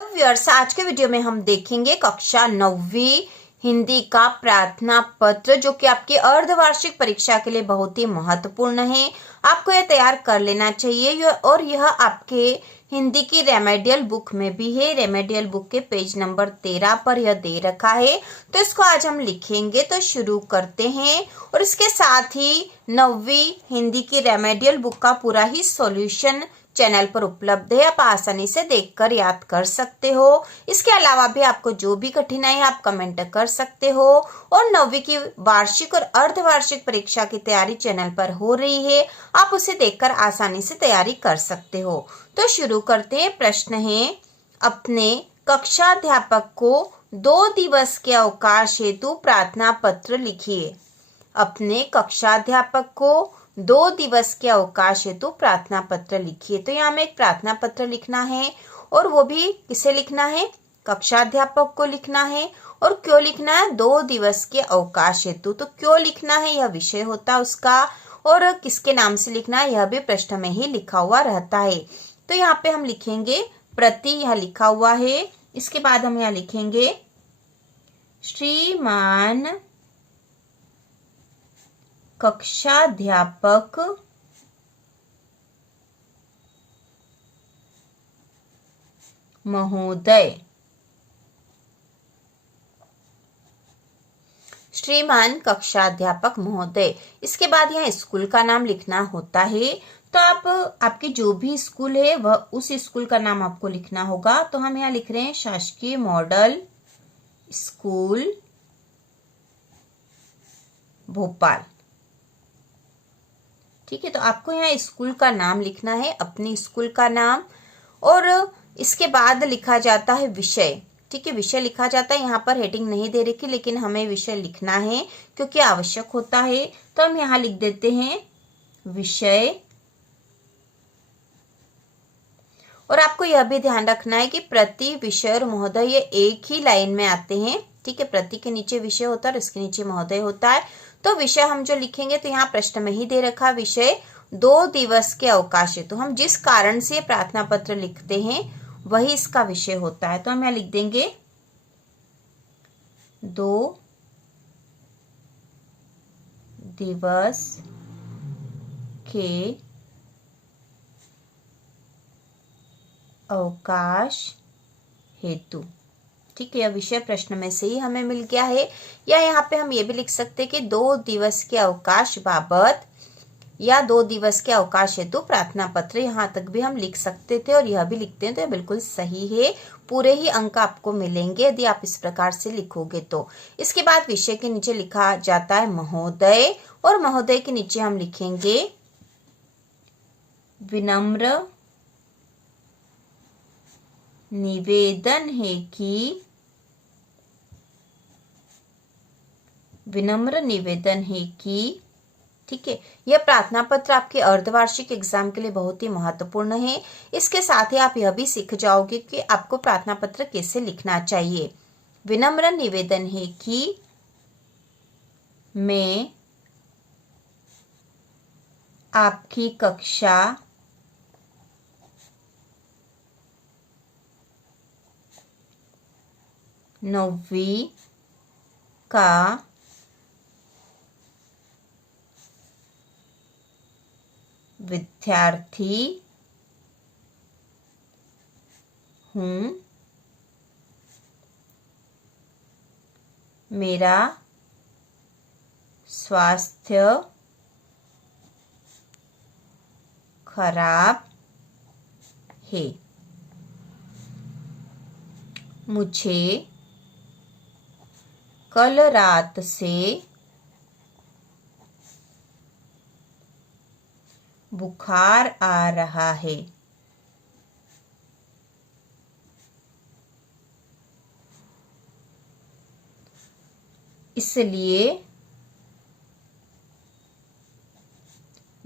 Viewers, आज के video में हम देखेंगे कक्षा 9वीं हिंदी का प्रार्थना पत्र, जो कि आपकी अर्धवार्षिक परीक्षा के लिए बहुत ही महत्वपूर्ण है। आपको यह तैयार कर लेना चाहिए और यह आपके हिंदी की रेमेडियल बुक में भी है। रेमेडियल बुक के पेज नंबर 13 पर यह दे रखा है, तो इसको आज हम लिखेंगे। तो शुरू करते हैं। और इसके साथ ही 9वीं हिंदी की रेमेडियल बुक का पूरा ही सॉल्यूशन चैनल पर उपलब्ध है। आप आसानी से देखकर याद कर सकते हो। इसके अलावा भी आपको जो भी कठिनाई है आप कमेंट कर सकते हो। और 9वीं की वार्षिक और अर्धवार्षिक परीक्षा की तैयारी चैनल पर हो रही है, आप उसे देखकर आसानी से तैयारी कर सकते हो। तो शुरू करते हैं। प्रश्न है, अपने कक्षाध्यापक को 2 दिवस के अवकाश हेतु प्रार्थना पत्र लिखिए। अपने कक्षाध्यापक को 2 दिवस के अवकाश हेतु प्रार्थना पत्र लिखिए। तो यहाँ में एक प्रार्थना पत्र लिखना है, और वो भी किसे लिखना है? कक्षाध्यापक को लिखना है। और क्यों लिखना है? 2 दिवस के अवकाश हेतु। तो क्यों लिखना है यह विषय होता है उसका, और किसके नाम से लिखना है यह भी प्रश्न में ही लिखा हुआ रहता है। तो यहाँ पे हम लिखेंगे प्रति, यह लिखा हुआ है। इसके बाद हम यहाँ लिखेंगे श्रीमान कक्षाध्यापक महोदय। श्रीमान कक्षाध्यापक महोदय। इसके बाद यहाँ स्कूल का नाम लिखना होता है। तो आप आपकी जो भी स्कूल है वह उस स्कूल का नाम आपको लिखना होगा। तो हम यहाँ लिख रहे हैं शासकीय मॉडल स्कूल भोपाल। ठीक है, तो आपको यहाँ स्कूल का नाम लिखना है, अपनी स्कूल का नाम। और इसके बाद लिखा जाता है विषय। ठीक है, विषय लिखा जाता है। यहाँ पर हेडिंग नहीं दे रखी, लेकिन हमें विषय लिखना है क्योंकि आवश्यक होता है। तो हम यहाँ लिख देते हैं विषय। और आपको यह भी ध्यान रखना है कि प्रति, विषय और महोदय ये एक ही लाइन में आते हैं। ठीक है, प्रति के नीचे विषय होता है और इसके नीचे महोदय होता है। तो विषय हम जो लिखेंगे, तो यहाँ प्रश्न में ही दे रखा विषय 2 दिवस के अवकाश है। तो हम जिस कारण से प्रार्थना पत्र लिखते हैं वही इसका विषय होता है। तो हम यहाँ लिख देंगे 2 दिवस के अवकाश हेतु। ठीक है, यह विषय प्रश्न में से ही हमें मिल गया है। या यहाँ पे हम ये भी लिख सकते हैं कि 2 दिवस के अवकाश बाबत या 2 दिवस के अवकाश हेतु प्रार्थना पत्र, यहाँ तक भी हम लिख सकते थे और यह भी लिखते हैं। तो यह बिल्कुल सही है। पूरे ही अंक आपको मिलेंगे यदि आप इस प्रकार से लिखोगे। तो इसके बाद विषय के नीचे लिखा जाता है महोदय, और महोदय के नीचे हम लिखेंगे विनम्र निवेदन है कि, विनम्र निवेदन है कि। ठीक है, यह प्रार्थना पत्र आपके अर्धवार्षिक एग्जाम के लिए बहुत ही महत्वपूर्ण है। इसके साथ ही आप यह भी सीख जाओगे कि आपको प्रार्थना पत्र कैसे लिखना चाहिए। विनम्र निवेदन है कि मैं आपकी कक्षा नौवीं का विद्यार्थी हूँ। मेरा स्वास्थ्य खराब है। मुझे कल रात से बुखार आ रहा है। इसलिए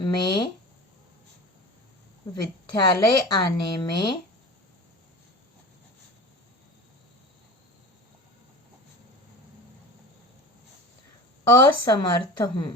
मैं विद्यालय आने में असमर्थ हूँ।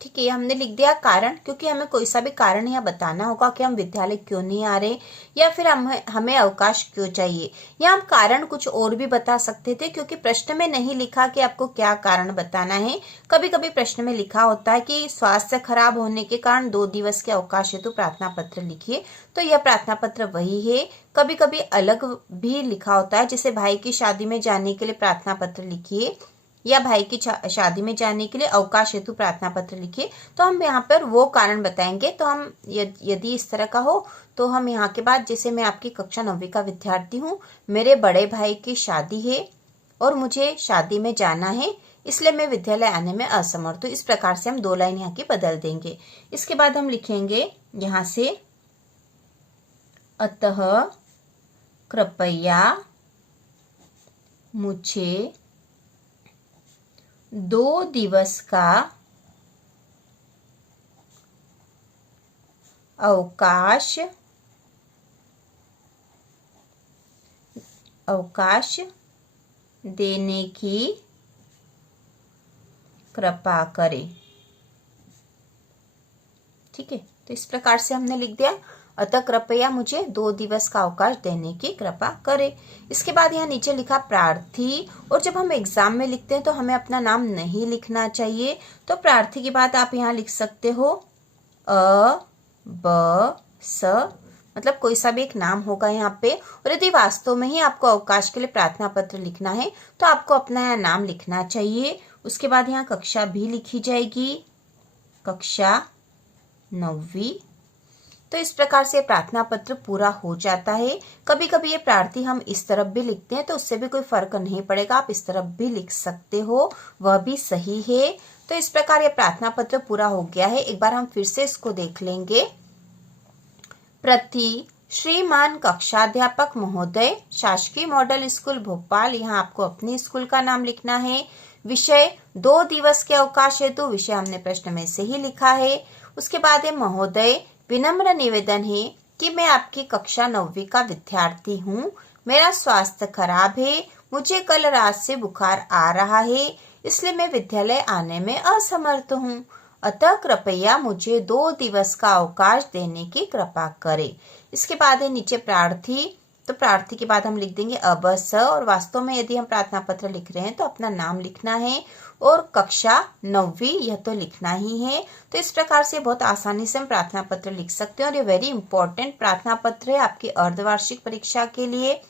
ठीक ठीक है, ये हमने लिख दिया कारण, क्योंकि हमें कोई सा भी कारण यहाँ बताना होगा कि हम विद्यालय क्यों नहीं आ रहे या फिर हमें अवकाश क्यों चाहिए। या हम कारण कुछ और भी बता सकते थे, क्योंकि प्रश्न में नहीं लिखा कि आपको क्या कारण बताना है। कभी कभी प्रश्न में लिखा होता है कि स्वास्थ्य खराब होने के कारण 2 दिवस के अवकाश हेतु प्रार्थना पत्र लिखिए, तो यह प्रार्थना पत्र वही है। कभी कभी अलग भी लिखा होता है, जैसे भाई की शादी में जाने के लिए प्रार्थना पत्र लिखिए या भाई की शादी में जाने के लिए अवकाश हेतु प्रार्थना पत्र लिखिए, तो हम यहाँ पर वो कारण बताएंगे। तो हम यदि इस तरह का हो तो हम यहाँ के बाद, जैसे मैं आपकी कक्षा 9वीं का विद्यार्थी हूँ, मेरे बड़े भाई की शादी है और मुझे शादी में जाना है, इसलिए मैं विद्यालय आने में असमर्थ हूँ। इस प्रकार से हम 2 लाइन यहाँ की बदल देंगे। इसके बाद हम लिखेंगे यहाँ से, अतः कृपया मुझे 2 दिवस का अवकाश देने की कृपा करें। ठीक है, तो इस प्रकार से हमने लिख दिया, अतः कृपया मुझे 2 दिवस का अवकाश देने की कृपा करे। इसके बाद यहाँ नीचे लिखा प्रार्थी, और जब हम एग्जाम में लिखते हैं तो हमें अपना नाम नहीं लिखना चाहिए। तो प्रार्थी के बाद आप यहाँ लिख सकते हो अ ब स, मतलब कोई सा भी एक नाम होगा यहाँ पे। और यदि वास्तव में ही आपको अवकाश के लिए प्रार्थना पत्र लिखना है तो आपको अपना यहाँ नाम लिखना चाहिए। उसके बाद यहाँ कक्षा भी लिखी जाएगी, कक्षा 9वीं। तो इस प्रकार से प्रार्थना पत्र पूरा हो जाता है। कभी कभी ये प्रार्थी हम इस तरफ भी लिखते हैं तो उससे भी कोई फर्क नहीं पड़ेगा, आप इस तरफ भी लिख सकते हो, वह भी सही है। तो इस प्रकार ये प्रार्थना पत्र पूरा हो गया है। एक बार हम फिर से इसको देख लेंगे। प्रति श्रीमान कक्षाध्यापक महोदय, शासकीय मॉडल स्कूल भोपाल, यहाँ आपको अपने स्कूल का नाम लिखना है। विषय 2 दिवस के अवकाश हेतु, विषय हमने प्रश्न में से ही लिखा है। उसके बाद है महोदय, विनम्र निवेदन है कि मैं आपकी कक्षा 9वीं का विद्यार्थी हूँ, मेरा स्वास्थ्य खराब है, मुझे कल रात से बुखार आ रहा है, इसलिए मैं विद्यालय आने में असमर्थ हूँ, अतः कृपया मुझे 2 दिवस का अवकाश देने की कृपा करें। इसके बाद है नीचे प्रार्थी, तो प्रार्थी के बाद हम लिख देंगे अब स, और वास्तव में यदि हम प्रार्थना पत्र लिख रहे हैं तो अपना नाम लिखना है और कक्षा 9वीं यह तो लिखना ही है। तो इस प्रकार से बहुत आसानी से हम प्रार्थना पत्र लिख सकते हैं, और ये वेरी इंपॉर्टेंट प्रार्थना पत्र है आपकी अर्धवार्षिक परीक्षा के लिए।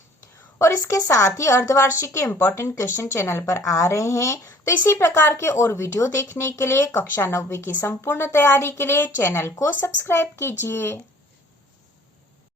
और इसके साथ ही अर्धवार्षिक के इंपॉर्टेंट क्वेश्चन चैनल पर आ रहे हैं। तो इसी प्रकार के और वीडियो देखने के लिए, कक्षा 9वीं की संपूर्ण तैयारी के लिए चैनल को सब्सक्राइब कीजिए।